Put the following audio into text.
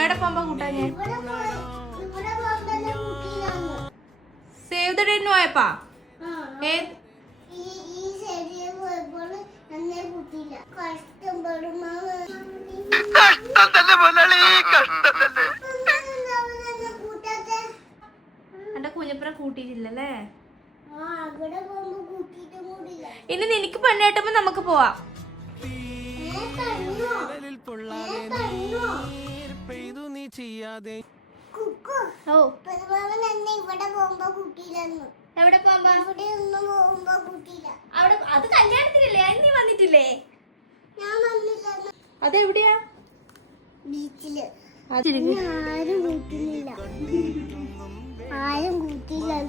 എവിടെ പോകുമ്പോ കൂട്ടാ ഞാൻ സേവ് ദ ഡേറ്റിന് പോയപ്പാ എന്റെ കുഞ്ഞപ്പനെ കൂട്ടിയിട്ടില്ലല്ലേ? ഇനി നിനക്ക് പെണ്ണേട്ടപ്പോ നമുക്ക് പോവാം. എവിടെ പോകുമ്പോ? അവിടെ അത് കല്യാണത്തിനല്ലേ? അതിന് നീ വന്നിട്ടില്ലേ? അതെവിടെയാ? ബീച്ചില്. ആരും കൂട്ടുന്നില്ല, ആരും കൂട്ടിയില്ല.